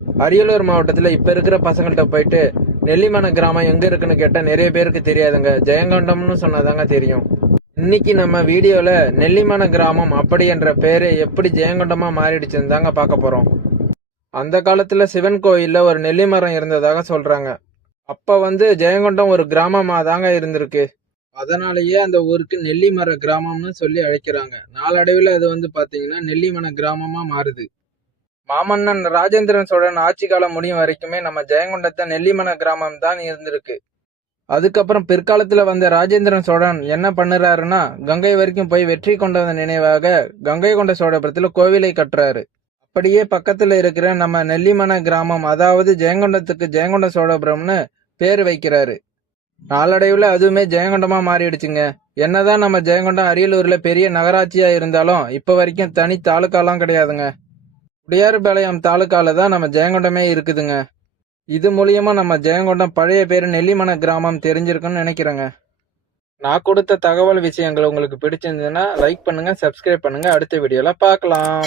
அரியலூர் மாவட்டத்துல இப்ப இருக்கிற பசங்கள்ட்ட போயிட்டு நெல்லிமன கிராமம் எங்க இருக்குன்னு கேட்டா நிறைய பேருக்கு தெரியாதுங்க. ஜெயங்கொண்டம்னு சொன்னாதாங்க தெரியும். இன்னைக்கு நம்ம வீடியோல நெல்லிமன கிராமம் அப்படி என்ற பேரு எப்படி ஜெயங்கொண்டமா மாறிடுச்சுன்னு தாங்க பார்க்க போறோம். அந்த காலத்துல சிவன் கோயில்ல ஒரு நெல்லி மரம் இருந்ததாக சொல்றாங்க. அப்ப ஜெயங்கொண்டம் ஒரு கிராமமா தாங்க இருந்திருக்கு. அதனாலேயே அந்த ஊருக்கு நெல்லிமர கிராமம்னு சொல்லி அழைக்கிறாங்க. நாளடைவில் அது பாத்தீங்கன்னா நெல்லிமன கிராமமா மாறுது. மாமன்னன் ராஜேந்திரன் சோழன் ஆட்சி காலம் முடியும் வரைக்குமே நம்ம ஜெயங்கொண்டத்தை நெல்லிமன கிராமம் தான் இருந்திருக்கு. அதுக்கப்புறம் பிற்காலத்துல வந்த ராஜேந்திரன் சோழன் என்ன பண்ணுறாருன்னா, கங்கை வரைக்கும் போய் வெற்றி கொண்டதன் நினைவாக கங்கை கொண்ட சோழபுரத்துல கோவிலை கட்டுறாரு. அப்படியே பக்கத்துல இருக்கிற நம்ம நெல்லிமன கிராமம், அதாவது ஜெயங்கொண்டத்துக்கு ஜெயங்கொண்ட சோழபுரம்னு பேரு வைக்கிறாரு. நாளடைவுல அதுவுமே ஜெயங்கொண்டமா மாறிடுச்சுங்க. என்னதான் நம்ம ஜெயங்கொண்டம் அரியலூர்ல பெரிய நகராட்சியா இருந்தாலும் இப்ப வரைக்கும் தனி தாலுக்காலாம் கிடையாதுங்க. உடையார்பாளையம் தாலுக்கால தான் நம்ம ஜெயங்கொண்டமே இருக்குதுங்க. இது மூலியமா நம்ம ஜெயங்கொண்டம் பழைய பேரு நெல்லிமன கிராமம் தெரிஞ்சிருக்குன்னு நினைக்கிறேங்க. நான் கொடுத்த தகவல் விஷயங்கள் உங்களுக்கு பிடிச்சிருந்ததுன்னா லைக் பண்ணுங்க, சப்ஸ்கிரைப் பண்ணுங்க. அடுத்த வீடியோல பார்க்கலாம்.